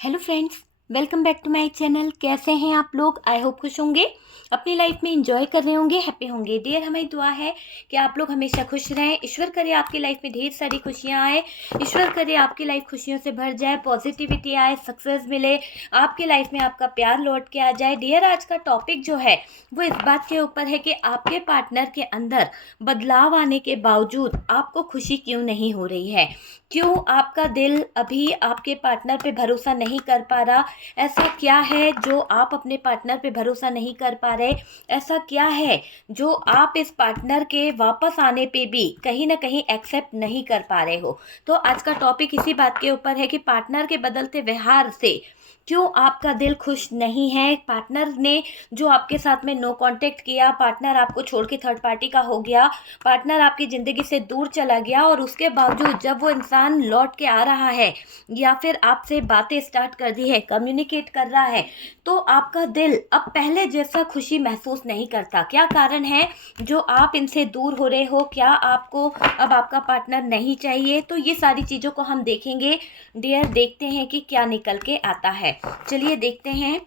Hello friends, welcome back to my channel. कैसे हैं आप लोग? आई होप खुश होंगे, अपनी लाइफ में एंजॉय कर रहे होंगे, हैप्पी होंगे। डियर, हमारी दुआ है कि आप लोग हमेशा खुश रहें। ईश्वर करे आपकी लाइफ में ढेर सारी खुशियां आए। ईश्वर करे आपकी लाइफ खुशियों से भर जाए, पॉजिटिविटी आए, सक्सेस मिले, आपकी लाइफ में आपका प्यार लौट के आ जाए। डियर, आज का टॉपिक जो है वो इस बात के ऊपर है कि आपके पार्टनर के अंदर बदलाव आने के बावजूद आपको खुशी क्यों नहीं हो रही है। क्यों आपका दिल अभी आपके पार्टनर पे भरोसा नहीं कर पा रहा। ऐसा क्या है जो आप अपने पार्टनर पे भरोसा नहीं कर पा रहे। ऐसा क्या है जो आप इस पार्टनर के वापस आने पे भी कहीं ना कहीं एक्सेप्ट नहीं कर पा रहे हो। तो आज का टॉपिक इसी बात के ऊपर है कि पार्टनर के बदलते व्यवहार से क्यों आपका दिल खुश नहीं है। पार्टनर ने जो आपके साथ में नो कांटेक्ट किया, पार्टनर आपको छोड़ के थर्ड पार्टी का हो गया, पार्टनर आपकी ज़िंदगी से दूर चला गया, और उसके बावजूद जब वो इंसान लौट के आ रहा है या फिर आपसे बातें स्टार्ट कर दी है, कम्युनिकेट कर रहा है, तो आपका दिल अब पहले जैसा खुशी महसूस नहीं करता। क्या कारण है जो आप इनसे दूर हो रहे हो? क्या आपको अब आपका पार्टनर नहीं चाहिए? तो ये सारी चीज़ों को हम देखेंगे डियर। देखते हैं कि क्या निकल के आता है। चलिए देखते हैं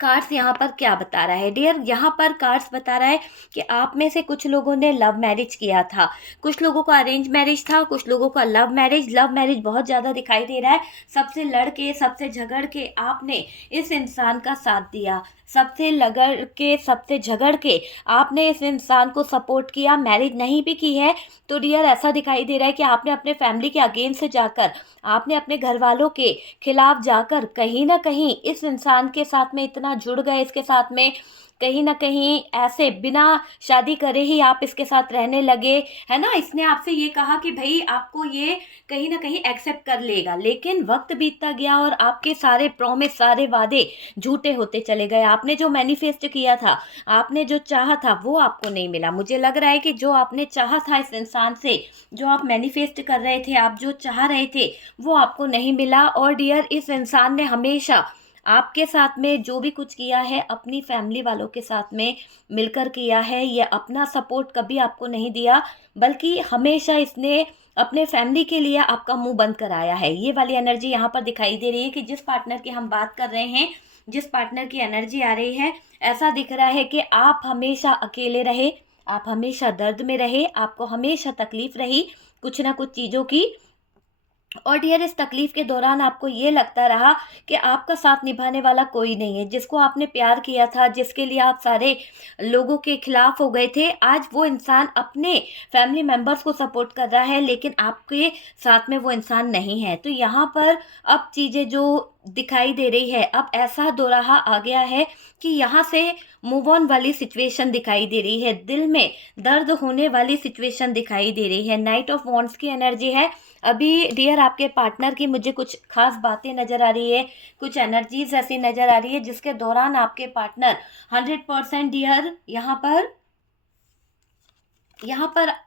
कार्ड्स यहाँ पर क्या बता रहा है। डियर, यहाँ पर कार्ड्स बता रहा है कि आप में से कुछ लोगों ने लव मैरिज किया था, कुछ लोगों का अरेंज मैरिज था, कुछ लोगों का लव मैरिज। लव मैरिज बहुत ज़्यादा दिखाई दे रहा है। सबसे लड़के, सबसे झगड़ के आपने इस इंसान का साथ दिया, सबसे लगड़ के, सबसे झगड़ के आपने इस इंसान को सपोर्ट किया। मैरिज नहीं भी की है तो डियर ऐसा दिखाई दे रहा है कि आपने अपने फैमिली के अगेंस्ट से जाकर, आपने अपने घर वालों के खिलाफ जाकर कहीं ना कहीं इस इंसान के साथ में इतना जुड़ गए, इसके साथ में कहीं ना कहीं ऐसे बिना शादी करे ही आप इसके साथ रहने लगे, है ना। इसने आपसे ये कहा कि भाई आपको ये कहीं ना कहीं एक्सेप्ट कर लेगा, लेकिन वक्त बीतता गया और आपके सारे प्रॉमिस, सारे वादे झूठे होते चले गए। आपने जो मैनिफेस्ट किया था, आपने जो चाहा था, वो आपको नहीं मिला। मुझे लग रहा है कि जो आपने चाहा था इस इंसान से, जो आप मैनिफेस्ट कर रहे थे, आप जो चाह रहे थे, वो आपको नहीं मिला। और डियर, इस इंसान ने हमेशा आपके साथ में जो भी कुछ किया है अपनी फैमिली वालों के साथ में मिलकर किया है। ये अपना सपोर्ट कभी आपको नहीं दिया, बल्कि हमेशा इसने अपने फैमिली के लिए आपका मुंह बंद कराया है। ये वाली एनर्जी यहाँ पर दिखाई दे रही है कि जिस पार्टनर की हम बात कर रहे हैं, जिस पार्टनर की एनर्जी आ रही है, ऐसा दिख रहा है कि आप हमेशा अकेले रहे, आप हमेशा दर्द में रहे, आपको हमेशा तकलीफ रही कुछ ना कुछ चीज़ों की। और डियर, इस तकलीफ के दौरान आपको ये लगता रहा कि आपका साथ निभाने वाला कोई नहीं है। जिसको आपने प्यार किया था, जिसके लिए आप सारे लोगों के खिलाफ हो गए थे, आज वो इंसान अपने फैमिली मेंबर्स को सपोर्ट कर रहा है, लेकिन आपके साथ में वो इंसान नहीं है। तो यहाँ पर अब चीज़ें जो दिखाई दे रही है, अब ऐसा दोराहा आ गया है कि यहाँ से मूव ऑन वाली सिचुएशन दिखाई दे रही है, दिल में दर्द होने वाली सिचुएशन दिखाई दे रही है। नाइट ऑफ वॉन्ड्स की एनर्जी है। अभी डियर, आपके पार्टनर की मुझे कुछ खास बातें नज़र आ रही है, कुछ एनर्जीज ऐसी नज़र आ रही है जिसके दौरान आपके पार्टनर 100% डियर, यहाँ पर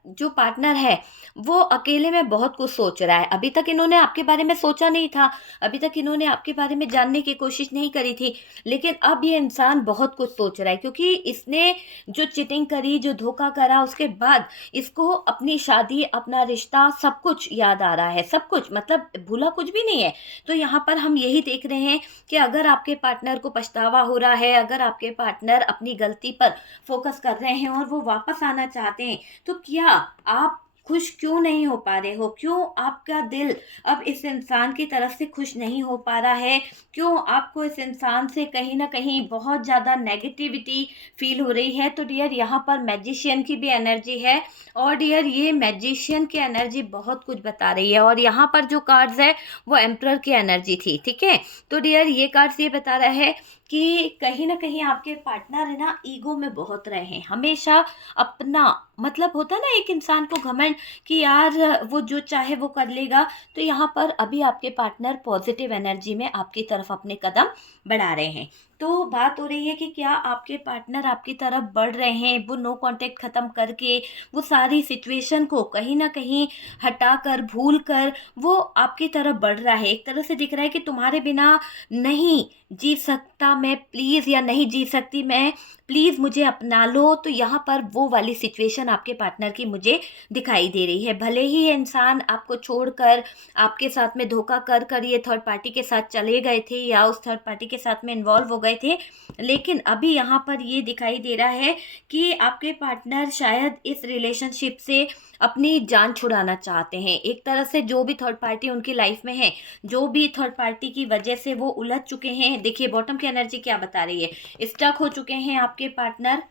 जो पार्टनर है वो अकेले में बहुत कुछ सोच रहा है। अभी तक इन्होंने आपके बारे में सोचा नहीं था, अभी तक इन्होंने आपके बारे में जानने की कोशिश नहीं करी थी, लेकिन अब ये इंसान बहुत कुछ सोच रहा है, क्योंकि इसने जो चीटिंग करी, जो धोखा करा, उसके बाद इसको अपनी शादी, अपना रिश्ता, सब कुछ याद आ रहा है। सब कुछ मतलब भूला कुछ भी नहीं है। तो यहाँ पर हम यही देख रहे हैं कि अगर आपके पार्टनर को पछतावा हो रहा है, अगर आपके पार्टनर अपनी गलती पर फोकस कर रहे हैं और वो वापस आना चाहते हैं, तो क्या आप खुश क्यों नहीं हो पा रहे हो? क्यों आपका दिल अब इस इंसान की तरफ से खुश नहीं हो पा रहा है? क्यों आपको इस इंसान से कहीं ना कहीं बहुत ज़्यादा नेगेटिविटी फील हो रही है? तो डियर, यहाँ पर मैजिशियन की भी एनर्जी है, और डियर ये मैजिशियन की एनर्जी बहुत कुछ बता रही है। और यहाँ पर जो कार्ड्स है वो एम्परर की एनर्जी थी, ठीक है। तो डियर, ये कार्ड्स ये बता रहा है कि कहीं ना कहीं आपके पार्टनर है ना, ईगो में बहुत रहे हैं। हमेशा अपना, मतलब होता है ना एक इंसान को घमंड कि यार वो जो चाहे वो कर लेगा। तो यहाँ पर अभी आपके पार्टनर पॉजिटिव एनर्जी में आपकी तरफ अपने कदम बढ़ा रहे हैं। तो बात हो रही है कि क्या आपके पार्टनर आपकी तरफ बढ़ रहे हैं, वो नो कांटेक्ट ख़त्म करके, वो सारी सिचुएशन को कहीं ना कहीं हटा कर, भूल कर वो आपकी तरफ बढ़ रहा है। एक तरह से दिख रहा है कि तुम्हारे बिना नहीं जी सकता मैं प्लीज़, या नहीं जी सकती मैं प्लीज़ मुझे अपना लो। तो यहाँ पर वो वाली सिचुएशन आपके पार्टनर की मुझे दिखाई दे रही है। भले ही ये इंसान आपको छोड़कर आपके साथ में धोखा कर कर ये थर्ड पार्टी के साथ चले गए थे या उस थर्ड पार्टी के साथ में इन्वॉल्व हो गए थे, लेकिन अभी यहाँ पर ये दिखाई दे रहा है कि आपके पार्टनर शायद इस रिलेशनशिप से अपनी जान छुड़ाना चाहते हैं। एक तरह से जो भी थर्ड पार्टी उनकी लाइफ में है, जो भी थर्ड पार्टी की वजह से वो उलझ चुके हैं, देखिए बॉटम की एनर्जी क्या बता रही है, स्टक हो चुके हैं आपके पार्टनर,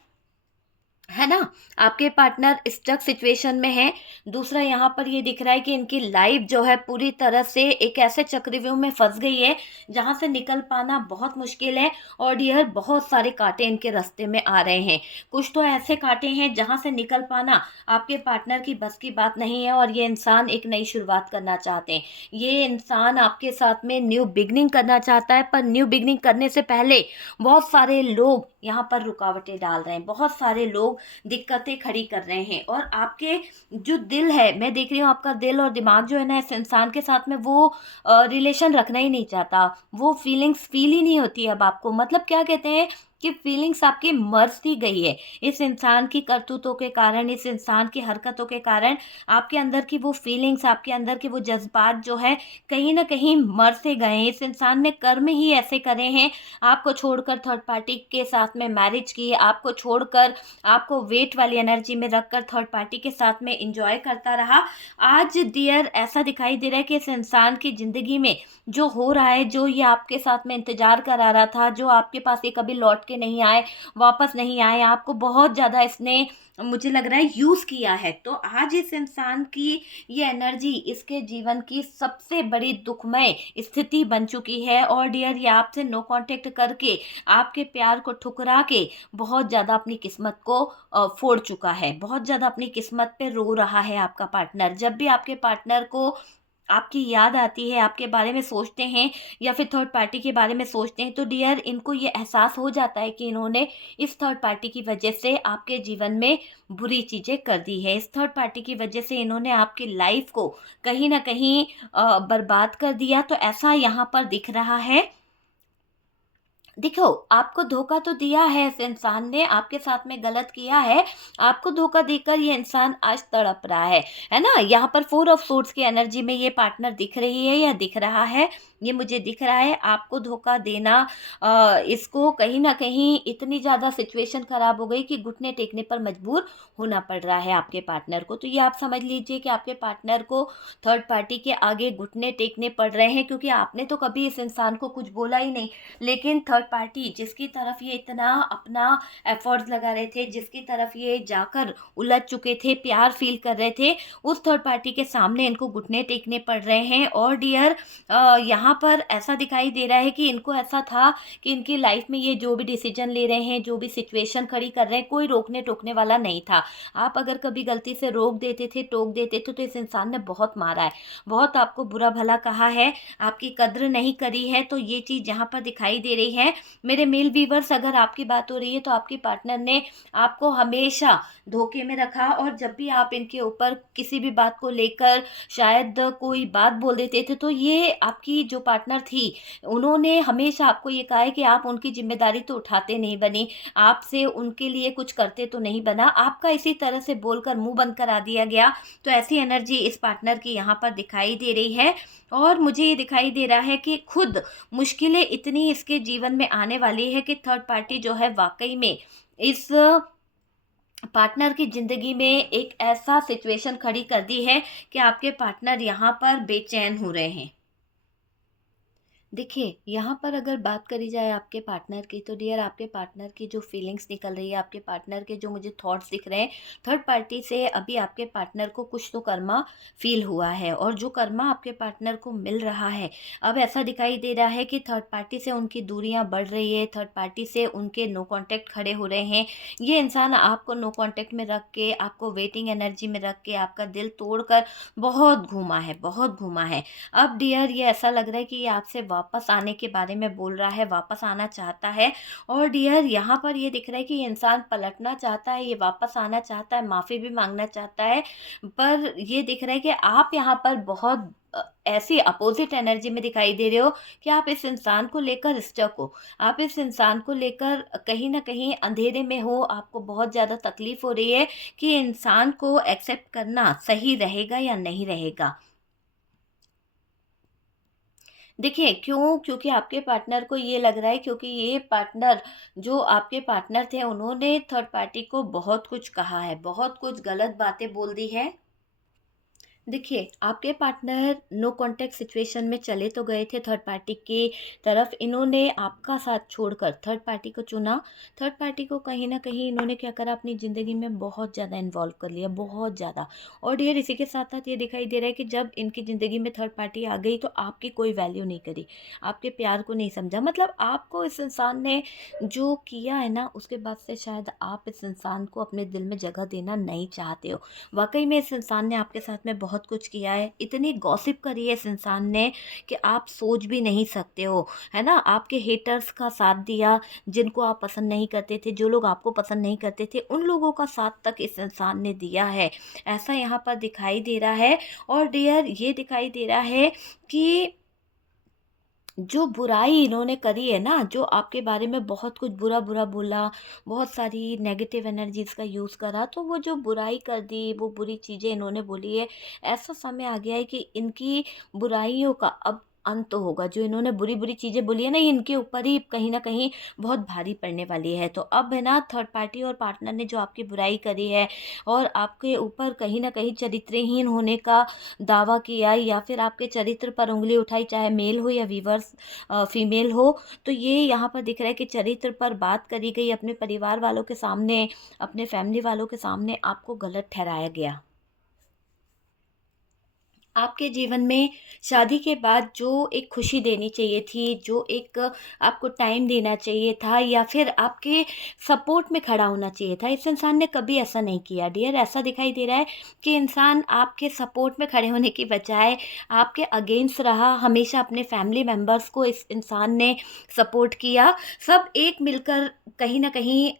है ना। आपके पार्टनर स्टक सिचुएशन में है। दूसरा यहाँ पर ये दिख रहा है कि इनकी लाइफ जो है पूरी तरह से एक ऐसे चक्रव्यूह में फंस गई है जहाँ से निकल पाना बहुत मुश्किल है। और डियर, बहुत सारे कांटे इनके रास्ते में आ रहे हैं। कुछ तो ऐसे कांटे हैं जहाँ से निकल पाना आपके पार्टनर की बस की बात नहीं है, और ये इंसान एक नई शुरुआत करना चाहते हैं। ये इंसान आपके साथ में न्यू बिगनिंग करना चाहता है, पर न्यू बिगनिंग करने से पहले बहुत सारे लोग यहाँ पर रुकावटें डाल रहे हैं, बहुत सारे लोग दिक्कतें खड़ी कर रहे हैं। और आपके जो दिल है, मैं देख रही हूँ आपका दिल और दिमाग जो है ना, इस इंसान के साथ में वो रिलेशन रखना ही नहीं चाहता। वो फीलिंग्स फील ही नहीं होती अब आपको। मतलब क्या कहते हैं कि फीलिंग्स आपकी मर सी गई है इस इंसान की करतूतों के कारण, इस इंसान की हरकतों के कारण। आपके अंदर की वो फीलिंग्स, आपके अंदर के वो जज्बात जो है कहीं ना कहीं मर से गए हैं। इस इंसान ने कर्म ही ऐसे करे हैं, आपको छोड़कर थर्ड पार्टी के साथ में मैरिज की, आपको छोड़कर, आपको वेट वाली एनर्जी में रखकर थर्ड पार्टी के साथ में इंजॉय करता रहा। आज डियर ऐसा दिखाई दे रहा है कि इस इंसान की ज़िंदगी में जो हो रहा है, जो ये आपके साथ में इंतजार करा रहा था, जो आपके पास ये कभी लौट के नहीं आए, वापस नहीं आए, आपको बहुत ज़्यादा इसने, मुझे लग रहा है, यूज़ किया है। तो आज इस इंसान की ये एनर्जी इसके जीवन की सबसे बड़ी दुखमय स्थिति बन चुकी है। और डियर, ये आपसे नो कांटेक्ट करके, आपके प्यार को ठुकरा के बहुत ज़्यादा अपनी किस्मत को फोड़ चुका है। बहुत ज़्यादा अपनी किस्मत पे रो रहा है आपका पार्टनर। जब भी आपके पार्टनर को आपकी याद आती है, आपके बारे में सोचते हैं या फिर थर्ड पार्टी के बारे में सोचते हैं, तो डियर इनको ये एहसास हो जाता है कि इन्होंने इस थर्ड पार्टी की वजह से आपके जीवन में बुरी चीज़ें कर दी है। इस थर्ड पार्टी की वजह से इन्होंने आपकी लाइफ को कहीं ना कहीं बर्बाद कर दिया। तो ऐसा यहाँ पर दिख रहा है। देखो, आपको धोखा तो दिया है, इस इंसान ने आपके साथ में गलत किया है। आपको धोखा देकर ये इंसान आज तड़प रहा है ना। यहाँ पर 4 ऑफ सोर्ड्स की एनर्जी में ये पार्टनर दिख रही है या दिख रहा है, ये मुझे दिख रहा है। आपको धोखा देना, इसको कहीं ना कहीं इतनी ज़्यादा सिचुएशन ख़राब हो गई कि घुटने टेकने पर मजबूर होना पड़ रहा है आपके पार्टनर को। तो ये आप समझ लीजिए कि आपके पार्टनर को थर्ड पार्टी के आगे घुटने टेकने पड़ रहे हैं, क्योंकि आपने तो कभी इस इंसान को कुछ बोला ही नहीं। लेकिन थर्ड पार्टी जिसकी तरफ ये इतना अपना एफर्ट्स लगा रहे थे, जिसकी तरफ ये जाकर उलझ चुके थे, प्यार फील कर रहे थे, उस थर्ड पार्टी के सामने इनको घुटने टेकने पड़ रहे हैं। और डियर, यहाँ पर ऐसा दिखाई दे रहा है कि इनको ऐसा था कि इनकी लाइफ में ये जो भी डिसीजन ले रहे हैं, जो भी सिचुएशन खड़ी कर रहे हैं, कोई रोकने टोकने वाला नहीं था। आप अगर कभी गलती से रोक देते थे, टोक देते थे, तो इस इंसान ने बहुत मारा है, बहुत आपको बुरा भला कहा है, आपकी कद्र नहीं करी है। तो ये चीज़ यहाँ पर दिखाई दे रही है। मेरे मेल व्यूवर्स, अगर आपकी बात हो रही है तो आपकी पार्टनर ने आपको हमेशा धोखे में रखा। और जब भी आप इनके ऊपर किसी भी बात को लेकर शायद कोई बात बोल देते थे, तो ये आपकी जो पार्टनर थी, उन्होंने हमेशा आपको ये कहा है कि आप उनकी जिम्मेदारी तो उठाते नहीं बनी, आपसे उनके लिए कुछ करते तो नहीं बना, आपका इसी तरह से बोलकर मुंह बंद करा दिया गया। तो ऐसी एनर्जी इस पार्टनर की यहाँ पर दिखाई दे रही है। और मुझे ये दिखाई दे रहा है कि खुद मुश्किलें इतनी इसके जीवन में आने वाली है कि थर्ड पार्टी जो है वाकई में इस पार्टनर की ज़िंदगी में एक ऐसा सिचुएशन खड़ी कर दी है कि आपके पार्टनर यहाँ पर बेचैन हो रहे हैं। देखिए, यहाँ पर अगर बात करी जाए आपके पार्टनर की, तो डियर आपके पार्टनर की जो फीलिंग्स निकल रही है, आपके पार्टनर के जो मुझे थॉट्स दिख रहे हैं, थर्ड पार्टी से अभी आपके पार्टनर को कुछ तो कर्मा फील हुआ है। और जो कर्मा आपके पार्टनर को मिल रहा है, अब ऐसा दिखाई दे रहा है कि थर्ड पार्टी से उनकी दूरियाँ बढ़ रही है, थर्ड पार्टी से उनके नो कॉन्टैक्ट खड़े हो रहे हैं। ये इंसान आपको नो कॉन्टैक्ट में रख के, आपको वेटिंग एनर्जी में रख के, आपका दिल तोड़ कर बहुत घूमा है, बहुत घूमा है। अब डियर, ये ऐसा लग रहा है कि ये आपसे वापस आने के बारे में बोल रहा है, वापस आना चाहता है। और डियर यहाँ पर ये दिख रहा है कि ये इंसान पलटना चाहता है, ये वापस आना चाहता है, माफ़ी भी मांगना चाहता है। पर ये दिख रहा है कि आप यहाँ पर बहुत ऐसी अपोजिट एनर्जी में दिखाई दे रहे हो कि आप इस इंसान को लेकर स्टक हो, आप इस इंसान को लेकर कहीं ना कहीं अंधेरे में हो, आपको बहुत ज़्यादा तकलीफ हो रही है कि इंसान को एक्सेप्ट करना सही रहेगा या नहीं रहेगा। देखिए क्यों, क्योंकि आपके पार्टनर को ये लग रहा है, क्योंकि ये पार्टनर जो आपके पार्टनर थे उन्होंने थर्ड पार्टी को बहुत कुछ कहा है, बहुत कुछ गलत बातें बोल दी है। देखिए, आपके पार्टनर नो कॉन्टैक्ट सिचुएशन में चले तो गए थे थर्ड पार्टी की तरफ, इन्होंने आपका साथ छोड़कर थर्ड पार्टी को चुना। थर्ड पार्टी को कहीं न कहीं इन्होंने क्या करा, अपनी ज़िंदगी में बहुत ज़्यादा इन्वॉल्व कर लिया, बहुत ज़्यादा। और डियर इसी के साथ-साथ ये दिखाई दे रहा है कि जब इनकी ज़िंदगी में थर्ड पार्टी आ गई तो आपकी कोई वैल्यू नहीं करी, आपके प्यार को नहीं समझा। मतलब आपको इस इंसान ने जो किया है ना, उसके बाद से शायद आप इस इंसान को अपने दिल में जगह देना नहीं चाहते हो। वाक़ई में इस इंसान ने आपके साथ में बहुत कुछ किया है, इतनी गॉसिप करी है इस इंसान ने कि आप सोच भी नहीं सकते हो, है ना? आपके हेटर्स का साथ दिया, जिनको आप पसंद नहीं करते थे, जो लोग आपको पसंद नहीं करते थे, उन लोगों का साथ तक इस इंसान ने दिया है, ऐसा यहाँ पर दिखाई दे रहा है। और डियर ये दिखाई दे रहा है कि जो बुराई इन्होंने करी है ना, जो आपके बारे में बहुत कुछ बुरा-बुरा बोला, बहुत सारी नेगेटिव एनर्जीज़ का यूज़ करा, तो वो जो बुराई कर दी, वो बुरी चीज़ें इन्होंने बोली है, ऐसा समय आ गया है कि इनकी बुराइयों का अब अंत होगा। जो इन्होंने बुरी-बुरी चीज़ें बोली है ना, ये इनके ऊपर ही कहीं न कहीं बहुत भारी पड़ने वाली है। तो अब है ना, थर्ड पार्टी और पार्टनर ने जो आपकी बुराई करी है और आपके ऊपर कहीं न कहीं चरित्रहीन होने का दावा किया या फिर आपके चरित्र पर उँगली उठाई, चाहे मेल हो या फीमेल हो, तो ये यहाँ पर दिख रहा है कि चरित्र पर बात करी गई, अपने परिवार वालों के सामने, अपने फैमिली वालों के सामने आपको गलत ठहराया गया। आपके जीवन में शादी के बाद जो एक खुशी देनी चाहिए थी, जो एक आपको टाइम देना चाहिए था या फिर आपके सपोर्ट में खड़ा होना चाहिए था, इस इंसान ने कभी ऐसा नहीं किया डियर। ऐसा दिखाई दे रहा है कि इंसान आपके सपोर्ट में खड़े होने की बजाय आपके अगेंस्ट रहा, हमेशा अपने फैमिली मेंबर्स को इस इंसान ने सपोर्ट किया। सब एक मिलकर कहीं न कहीं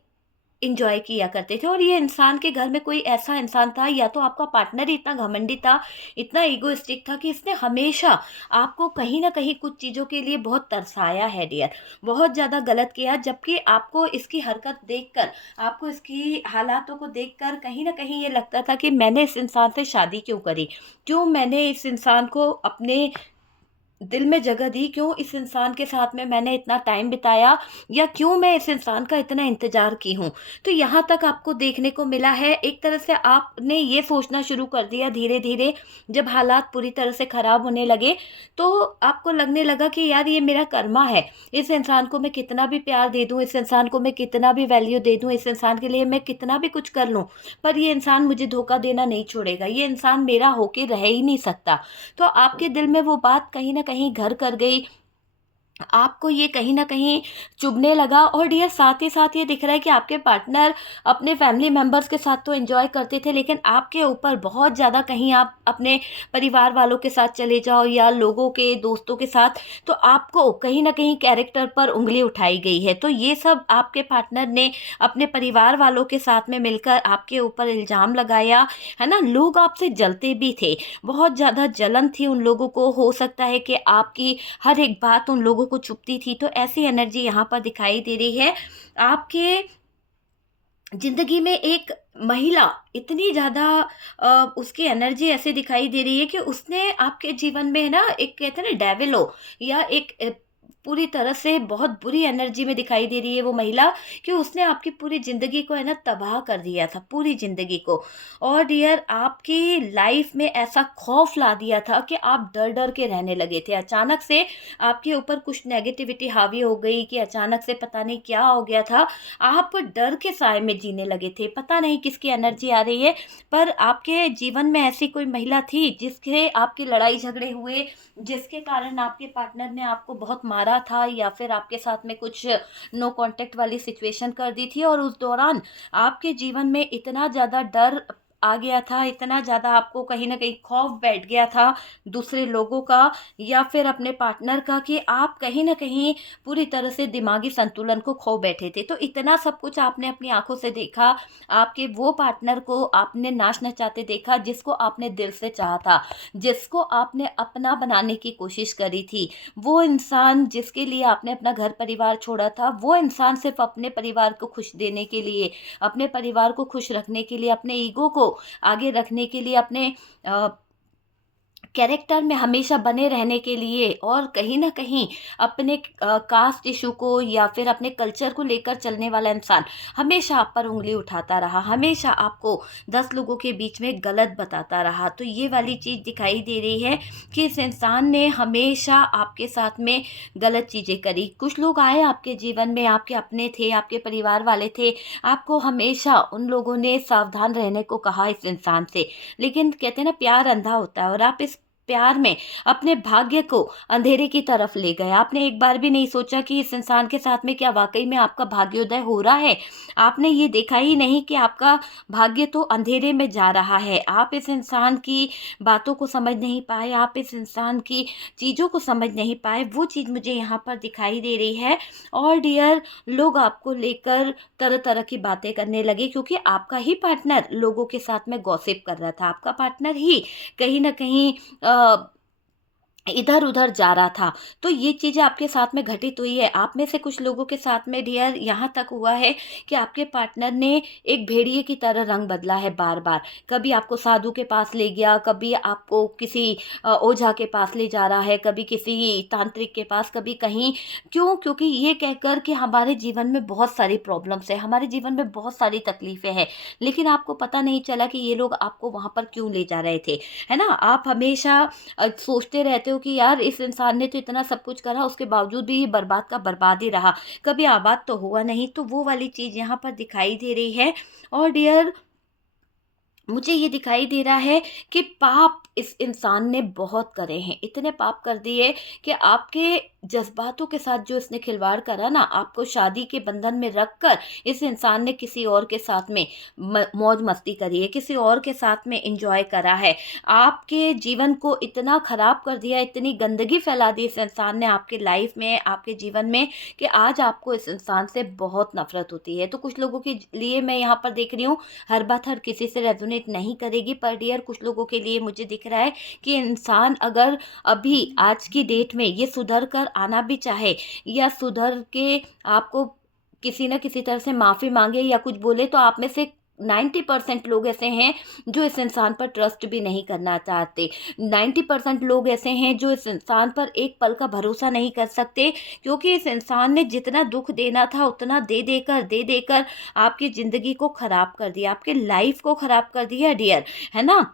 एन्जॉय किया करते थे। और ये इंसान के घर में कोई ऐसा इंसान था, या तो आपका पार्टनर ही इतना घमंडी था, इतना ईगोइस्टिक था कि इसने हमेशा आपको कहीं न कहीं कुछ चीज़ों के लिए बहुत तरसाया है डियर। बहुत ज़्यादा गलत किया, जबकि आपको इसकी हरकत देखकर, आपको इसकी हालातों को देखकर कहीं न कहीं ये लगता था कि मैंने इस इंसान से शादी क्यों करी? क्यों मैंने इस इंसान को अपने दिल में जगह दी, क्यों इस इंसान के साथ में मैंने इतना टाइम बिताया, या क्यों मैं इस इंसान का इतना इंतज़ार की हूँ। तो यहाँ तक आपको देखने को मिला है, एक तरह से आपने ये सोचना शुरू कर दिया धीरे-धीरे, जब हालात पूरी तरह से ख़राब होने लगे, तो आपको लगने लगा कि यार ये मेरा कर्मा है। इस इंसान को मैं कितना भी प्यार दे दूँ, इस इंसान को मैं कितना भी वैल्यू दे दूँ, इस इंसान के लिए मैं कितना भी कुछ कर लूँ, पर ये इंसान मुझे धोखा देना नहीं छोड़ेगा, ये इंसान मेरा होके रह ही नहीं सकता। तो आपके दिल में वो बात कहीं न कहीं घर कर गई, आपको ये कहीं न कहीं चुभने लगा। और डियर साथ ही साथ ये दिख रहा है कि आपके पार्टनर अपने फैमिली मेंबर्स के साथ तो एन्जॉय करते थे, लेकिन आपके ऊपर बहुत ज़्यादा, कहीं आप अपने परिवार वालों के साथ चले जाओ या लोगों के दोस्तों के साथ, तो आपको कहीं न कहीं कैरेक्टर पर उँगली उठाई गई है। तो ये सब आपके पार्टनर ने अपने परिवार वालों के साथ में मिलकर आपके ऊपर इल्ज़ाम लगाया, है ना? लोग आपसे जलते भी थे, बहुत ज़्यादा जलन थी उन लोगों को, हो सकता है कि आपकी हर एक बात उन लोगों को चुभती थी। तो ऐसी एनर्जी यहाँ पर दिखाई दे रही है। आपके ज़िंदगी में एक महिला इतनी ज़्यादा उसकी एनर्जी ऐसे दिखाई दे रही है कि उसने आपके जीवन में ना, एक कहते हैं ना डेविल हो, या एक पूरी तरह से बहुत बुरी एनर्जी में दिखाई दे रही है वो महिला, कि उसने आपकी पूरी ज़िंदगी को है ना तबाह कर दिया था, पूरी ज़िंदगी को। और डियर आपकी लाइफ में ऐसा खौफ ला दिया था कि आप डर-डर के रहने लगे थे। अचानक से आपके ऊपर कुछ नेगेटिविटी हावी हो गई कि अचानक से पता नहीं क्या हो गया था, आप डर के साए में जीने लगे थे। पता नहीं किसकी एनर्जी आ रही है, पर आपके जीवन में ऐसी कोई महिला थी जिससे आपकी लड़ाई झगड़े हुए, जिसके कारण आपके पार्टनर ने आपको बहुत मारा था, या फिर आपके साथ में कुछ नो कॉन्टैक्ट वाली सिचुएशन कर दी थी, और उस दौरान आपके जीवन में इतना ज़्यादा डर आ गया था, इतना ज़्यादा आपको कहीं ना कहीं खौफ बैठ गया था दूसरे लोगों का या फिर अपने पार्टनर का, कि आप कहीं ना कहीं पूरी तरह से दिमागी संतुलन को खो बैठे थे। तो इतना सब कुछ आपने अपनी आंखों से देखा, आपके वो पार्टनर को आपने नाच नचाते देखा जिसको आपने दिल से चाहा था, जिसको आपने अपना बनाने की कोशिश करी थी। वो इंसान जिसके लिए आपने अपना घर परिवार छोड़ा था, वो इंसान सिर्फ अपने परिवार को खुश देने के लिए, अपने परिवार को खुश रखने के लिए, अपने ईगो को आगे रखने के लिए, अपने कैरेक्टर में हमेशा बने रहने के लिए, और कहीं ना कहीं अपने कास्ट इशू को या फिर अपने कल्चर को लेकर चलने वाला इंसान हमेशा आप पर उंगली उठाता रहा, हमेशा आपको 10 लोगों के बीच में गलत बताता रहा। तो ये वाली चीज़ दिखाई दे रही है कि इस इंसान ने हमेशा आपके साथ में गलत चीज़ें करी। कुछ लोग आए आपके जीवन में, आपके अपने थे, आपके परिवार वाले थे, आपको हमेशा उन लोगों ने सावधान रहने को कहा इस इंसान से। लेकिन कहते हैं ना, प्यार अंधा होता है, और आप इस प्यार में अपने भाग्य को अंधेरे की तरफ ले गए। आपने एक बार भी नहीं सोचा कि इस इंसान के साथ में क्या वाकई में आपका भाग्योदय हो रहा है। आपने ये देखा ही नहीं कि आपका भाग्य तो अंधेरे में जा रहा है। आप इस इंसान की बातों को समझ नहीं पाए, आप इस इंसान की चीज़ों को समझ नहीं पाए। वो चीज़ मुझे यहाँ पर दिखाई दे रही है। और डियर, लोग आपको लेकर तरह तरह की बातें करने लगे, क्योंकि आपका ही पार्टनर लोगों के साथ में गॉसिप कर रहा था, आपका पार्टनर ही कहीं ना कहीं इधर उधर जा रहा था। तो ये चीज़ें आपके साथ में घटित हुई है। आप में से कुछ लोगों के साथ में डियर यहाँ तक हुआ है कि आपके पार्टनर ने एक भेड़िए की तरह रंग बदला है बार बार। कभी आपको साधु के पास ले गया, कभी आपको किसी ओझा के पास ले जा रहा है, कभी किसी तांत्रिक के पास, कभी कहीं। क्यों? क्योंकि ये कहकर कि हमारे जीवन में बहुत सारी प्रॉब्लम्स है, हमारे जीवन में बहुत सारी तकलीफ़ें हैं, लेकिन आपको पता नहीं चला कि ये लोग आपको वहाँ पर क्यों ले जा रहे थे, है ना। आप हमेशा सोचते रहते हो कि यार इस इंसान ने तो इतना सब कुछ करा, उसके बावजूद भी ये बर्बाद का बर्बाद ही रहा, कभी आबाद तो हुआ नहीं। तो वो वाली चीज़ यहाँ पर दिखाई दे रही है। और डियर, मुझे ये दिखाई दे रहा है कि पाप इस इंसान ने बहुत करे हैं, इतने पाप कर दिए कि आपके जज्बातों के साथ जो इसने खिलवाड़ करा ना, आपको शादी के बंधन में रखकर इस इंसान ने किसी और के साथ में मौज मस्ती करी है, किसी और के साथ में एंजॉय करा है, आपके जीवन को इतना खराब कर दिया, इतनी गंदगी फैला दी इस इंसान ने आपके लाइफ में, आपके जीवन में, कि आज आपको इस इंसान से बहुत नफरत होती है। तो कुछ लोगों के लिए मैं यहाँ पर देख रही हूँ, हर बात हर किसी से रेजोनेट नहीं करेगी, पर डियर कुछ लोगों के लिए मुझे दिख रहा है कि इंसान अगर अभी आज की डेट में ये सुधर कर आना भी चाहे, या सुधर के आपको किसी न किसी तरह से माफ़ी मांगे या कुछ बोले, तो आप में से 90% लोग ऐसे हैं जो इस इंसान पर ट्रस्ट भी नहीं करना चाहते। 90% लोग ऐसे हैं जो इस इंसान पर एक पल का भरोसा नहीं कर सकते, क्योंकि इस इंसान ने जितना दुख देना था उतना दे देकर आपकी ज़िंदगी को ख़राब कर दिया, आपके लाइफ को ख़राब कर दिया डियर, है ना।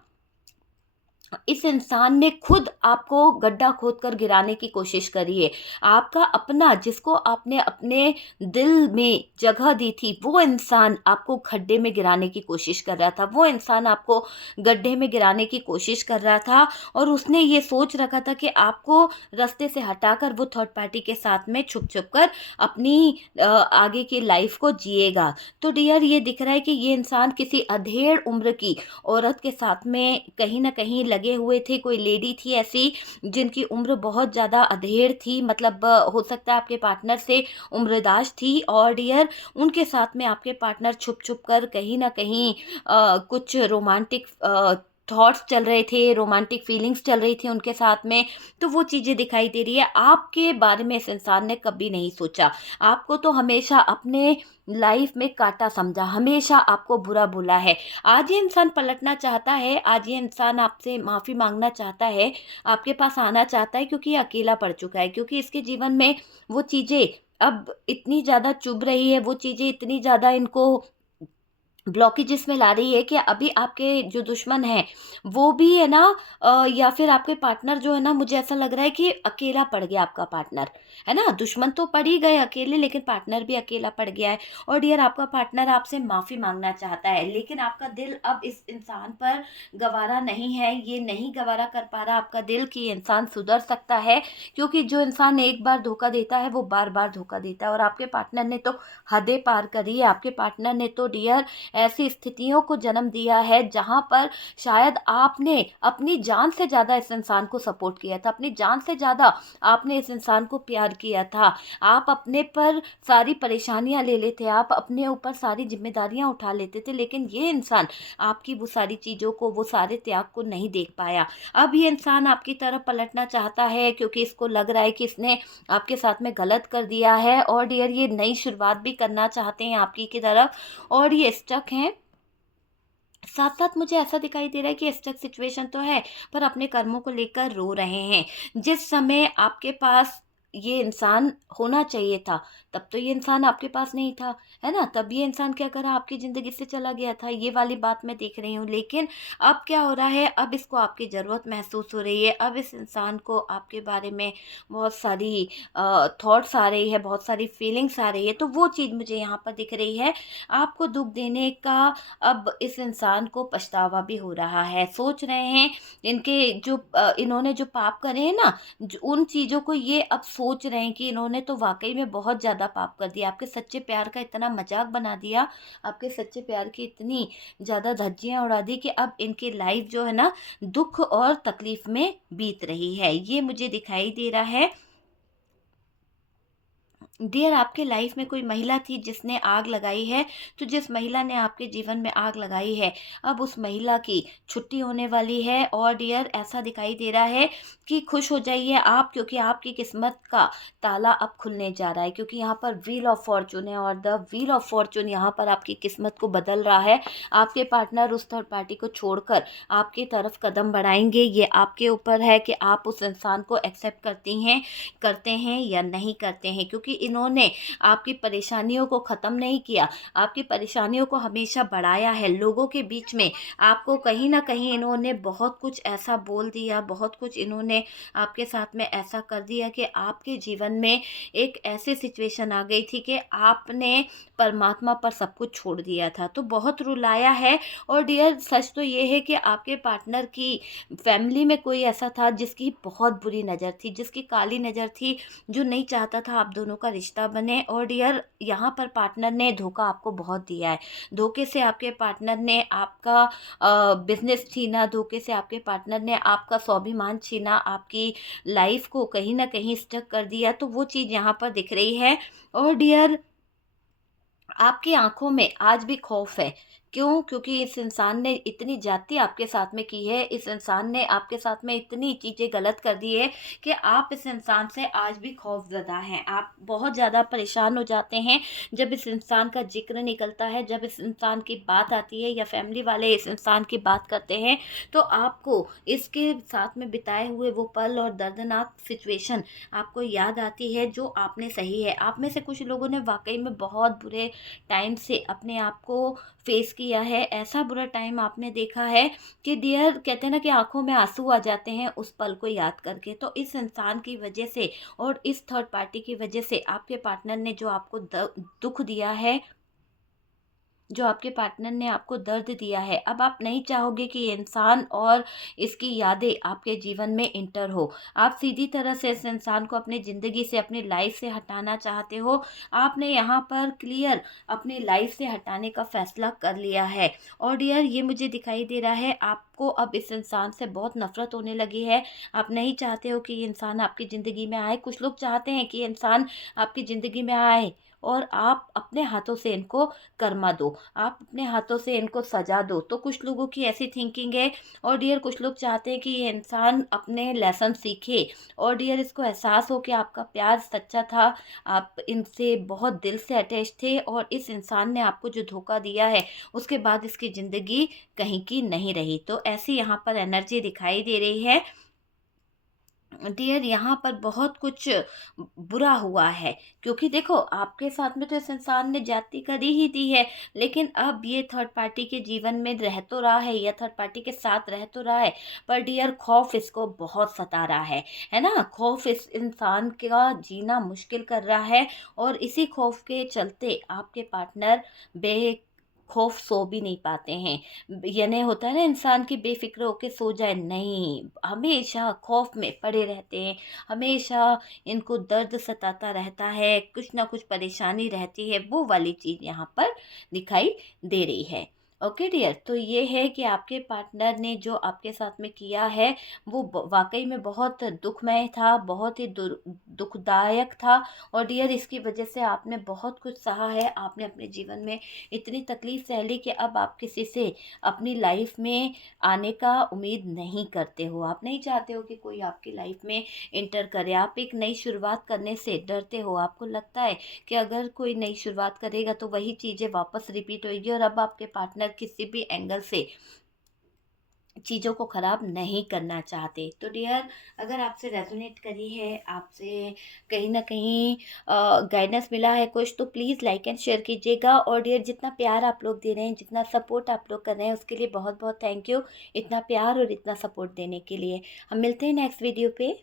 इस इंसान ने खुद आपको गड्ढा खोद कर गिराने की कोशिश करी है। आपका अपना, जिसको आपने अपने दिल में जगह दी थी, वो इंसान आपको खड्डे में गिराने की कोशिश कर रहा था, वो इंसान आपको गड्ढे में गिराने की कोशिश कर रहा था। और उसने ये सोच रखा था कि आपको रास्ते से हटाकर वो थर्ड पार्टी के साथ में छुप छुप कर अपनी आगे की लाइफ को जिएगा। तो डियर, ये दिख रहा है कि ये इंसान किसी अधेड़ उम्र की औरत के साथ में कहीं ना कहीं लगे हुए थे। कोई लेडी थी ऐसी जिनकी उम्र बहुत ज़्यादा अधेड़ थी, मतलब हो सकता है आपके पार्टनर से उम्रदाज थी। और डियर, उनके साथ में आपके पार्टनर छुप छुप कर कहीं ना कहीं कुछ रोमांटिक थॉट्स चल रहे थे, रोमांटिक फीलिंग्स चल रही थी उनके साथ में। तो वो चीज़ें दिखाई दे रही है। आपके बारे में इस इंसान ने कभी नहीं सोचा, आपको तो हमेशा अपने लाइफ में कांटा समझा, हमेशा आपको बुरा बोला है। आज ये इंसान पलटना चाहता है, आज ये इंसान आपसे माफ़ी मांगना चाहता है, आपके पास आना चाहता है, क्योंकि ये अकेला पड़ चुका है, क्योंकि इसके जीवन में वो चीज़ें अब इतनी ज़्यादा चुभ रही है, वो चीज़ें इतनी ज़्यादा इनको ब्लॉकेजेस में ला रही है कि अभी आपके जो दुश्मन हैं वो भी है ना, या फिर आपके पार्टनर जो है ना, मुझे ऐसा लग रहा है कि अकेला पड़ गया आपका पार्टनर, है ना। दुश्मन तो पड़ ही गए अकेले, लेकिन पार्टनर भी अकेला पड़ गया है। और डियर आपका पार्टनर आपसे माफ़ी मांगना चाहता है, लेकिन आपका दिल अब इस इंसान पर गवारा नहीं है, ये नहीं गवारा कर पा रहा आपका दिल कि ये इंसान सुधर सकता है, क्योंकि जो इंसान एक बार धोखा देता है वो बार बार धोखा देता है। और आपके पार्टनर ने तो हदें पार करी है। आपके पार्टनर ने तो डियर ऐसी स्थितियों को जन्म दिया है जहाँ पर शायद आपने अपनी जान से ज़्यादा इस इंसान को सपोर्ट किया था, अपनी जान से ज़्यादा आपने इस इंसान को प्यार किया था। आप अपने पर सारी परेशानियां ले लेते, आप अपने ऊपर सारी जिम्मेदारियां उठा लेते थे, लेकिन ये इंसान आपकी वो सारी चीज़ों को, वो सारे त्याग को नहीं देख पाया। अब ये इंसान आपकी तरफ पलटना चाहता है, क्योंकि इसको लग रहा है कि इसने आपके साथ में गलत कर दिया है। और डियर ये नई शुरुआत भी करना चाहते हैं आपकी की तरफ, और ये स्टक हैं। साथ साथ मुझे ऐसा दिखाई दे रहा है कि स्टक सिचुएशन तो है, पर अपने कर्मों को लेकर रो रहे हैं। जिस समय आपके पास ये इंसान होना चाहिए था, तब तो ये इंसान आपके पास नहीं था, है ना। तब ये इंसान क्या करा, आपकी ज़िंदगी से चला गया था, ये वाली बात मैं देख रही हूँ। लेकिन अब क्या हो रहा है, अब इसको आपकी ज़रूरत महसूस हो रही है। अब इस इंसान को आपके बारे में बहुत सारी थॉट्स आ रही है, बहुत सारी फीलिंग्स आ रही है। तो वो चीज़ मुझे यहाँ पर दिख रही है। आपको दुख देने का अब इस इंसान को पछतावा भी हो रहा है। सोच रहे हैं इनके जो इन्होंने जो पाप करे हैं ना, उन चीज़ों को ये अब सोच रहे हैं कि इन्होंने तो वाकई में बहुत ज़्यादा पाप कर दिया। आपके सच्चे प्यार का इतना मजाक बना दिया, आपके सच्चे प्यार की इतनी ज़्यादा धज्जियाँ उड़ा दी कि अब इनकी लाइफ जो है ना दुख और तकलीफ में बीत रही है। ये मुझे दिखाई दे रहा है। डियर आपके लाइफ में कोई महिला थी जिसने आग लगाई है, तो जिस महिला ने आपके जीवन में आग लगाई है, अब उस महिला की छुट्टी होने वाली है। और डियर ऐसा दिखाई दे रहा है कि खुश हो जाइए आप, क्योंकि आपकी किस्मत का ताला अब खुलने जा रहा है, क्योंकि यहाँ पर व्हील ऑफ फॉर्चून है और द व्हील ऑफ फॉर्चून यहाँ पर आपकी किस्मत को बदल रहा है। आपके पार्टनर उस थर्ड पार्टी को छोड़कर आपकी तरफ कदम बढ़ाएंगे। ये आपके ऊपर है कि आप उस इंसान को एक्सेप्ट करते हैं या नहीं करते हैं, क्योंकि इन्होंने आपकी परेशानियों को ख़त्म नहीं किया, आपकी परेशानियों को हमेशा बढ़ाया है। लोगों के बीच में आपको कहीं ना कहीं इन्होंने बहुत कुछ ऐसा बोल दिया, बहुत कुछ इन्होंने आपके साथ में ऐसा कर दिया कि आपके जीवन में एक ऐसी सिचुएशन आ गई थी कि आपने परमात्मा पर सब कुछ छोड़ दिया था। तो बहुत रुलाया है। और डियर सच तो ये है कि आपके पार्टनर की फैमिली में कोई ऐसा था जिसकी बहुत बुरी नज़र थी, जिसकी काली नज़र थी, जो नहीं चाहता था आप दोनों का रिश्ता बने। और डियर यहाँ पर पार्टनर ने धोखा आपको बहुत दिया है। धोखे से आपके पार्टनर ने आपका बिजनेस छीना, धोखे से आपके पार्टनर ने आपका स्वाभिमान छीना, आपकी लाइफ को कहीं ना कहीं स्टक कर दिया। तो वो चीज़ यहाँ पर दिख रही है। और डियर आपकी आंखों में आज भी खौफ है। क्यों? क्योंकि इस इंसान ने इतनी ज्यादती आपके साथ में की है, इस इंसान ने आपके साथ में इतनी चीज़ें गलत कर दी है कि आप इस इंसान से आज भी खौफजदा हैं। आप बहुत ज़्यादा परेशान हो जाते हैं जब इस इंसान का जिक्र निकलता है, जब इस इंसान की बात आती है या फैमिली वाले इस इंसान की बात करते हैं, तो आपको इसके साथ में बिताए हुए वो पल और दर्दनाक सिचुएशन आपको याद आती है जो आपने सही है। आप में से कुछ लोगों ने वाकई में बहुत बुरे टाइम से अपने आप को फेस किया है। ऐसा बुरा टाइम आपने देखा है कि डियर कहते हैं ना कि आंखों में आंसू आ जाते हैं उस पल को याद करके। तो इस इंसान की वजह से और इस थर्ड पार्टी की वजह से आपके पार्टनर ने जो आपको दुख दिया है, जो आपके पार्टनर ने आपको दर्द दिया है, अब आप नहीं चाहोगे कि ये इंसान और इसकी यादें आपके जीवन में इंटर हो। आप सीधी तरह से इस इंसान को अपनी ज़िंदगी से, अपनी लाइफ से हटाना चाहते हो। आपने यहाँ पर क्लियर अपनी लाइफ से हटाने का फैसला कर लिया है। और डियर ये मुझे दिखाई दे रहा है आपको अब इस इंसान से बहुत नफरत होने लगी है। आप नहीं चाहते हो कि ये इंसान आपकी ज़िंदगी में आए। कुछ लोग चाहते हैं कि ये इंसान आपकी ज़िंदगी में आए और आप अपने हाथों से इनको कर्मा दो, आप अपने हाथों से इनको सजा दो। तो कुछ लोगों की ऐसी थिंकिंग है। और डियर कुछ लोग चाहते हैं कि ये इंसान अपने लेसन सीखे और डियर इसको एहसास हो कि आपका प्यार सच्चा था, आप इनसे बहुत दिल से अटैच थे और इस इंसान ने आपको जो धोखा दिया है उसके बाद इसकी ज़िंदगी कहीं की नहीं रही। तो ऐसी यहाँ पर एनर्जी दिखाई दे रही है। डियर यहाँ पर बहुत कुछ बुरा हुआ है, क्योंकि देखो आपके साथ में तो इस इंसान ने ज्यादती करी ही दी है, लेकिन अब ये थर्ड पार्टी के जीवन में रह तो रहा है या थर्ड पार्टी के साथ रह तो रहा है, पर डियर खौफ इसको बहुत सता रहा है ना। खौफ इस इंसान का जीना मुश्किल कर रहा है, और इसी खौफ के चलते आपके पार्टनर बे खौफ सो भी नहीं पाते हैं। यानी होता है ना इंसान की बेफिक्र होके सो जाए, नहीं, हमेशा खौफ में पड़े रहते हैं। हमेशा इनको दर्द सताता रहता है, कुछ ना कुछ परेशानी रहती है, वो वाली चीज़ यहाँ पर दिखाई दे रही है। ओके डियर, तो ये है कि आपके पार्टनर ने जो आपके साथ में किया है वो वाकई में बहुत दुखमय था, बहुत ही दुखदायक था। और डियर इसकी वजह से आपने बहुत कुछ सहा है, आपने अपने जीवन में इतनी तकलीफ सह ली कि अब आप किसी से अपनी लाइफ में आने का उम्मीद नहीं करते हो। आप नहीं चाहते हो कि कोई आपकी लाइफ में इंटर करे, आप एक नई शुरुआत करने से डरते हो। आपको लगता है कि अगर कोई नई शुरुआत करेगा तो वही चीज़ें वापस रिपीट होगी, और अब आपके पार्टनर किसी भी एंगल से चीज़ों को ख़राब नहीं करना चाहते। तो डियर, अगर आपसे रेजोनेट करी है, आपसे कहीं ना कहीं गाइडेंस मिला है कुछ, तो प्लीज़ लाइक एंड शेयर कीजिएगा। और डियर जितना प्यार आप लोग दे रहे हैं, जितना सपोर्ट आप लोग कर रहे हैं, उसके लिए बहुत बहुत थैंक यू, इतना प्यार और इतना सपोर्ट देने के लिए। हम मिलते हैं नेक्स्ट वीडियो पे।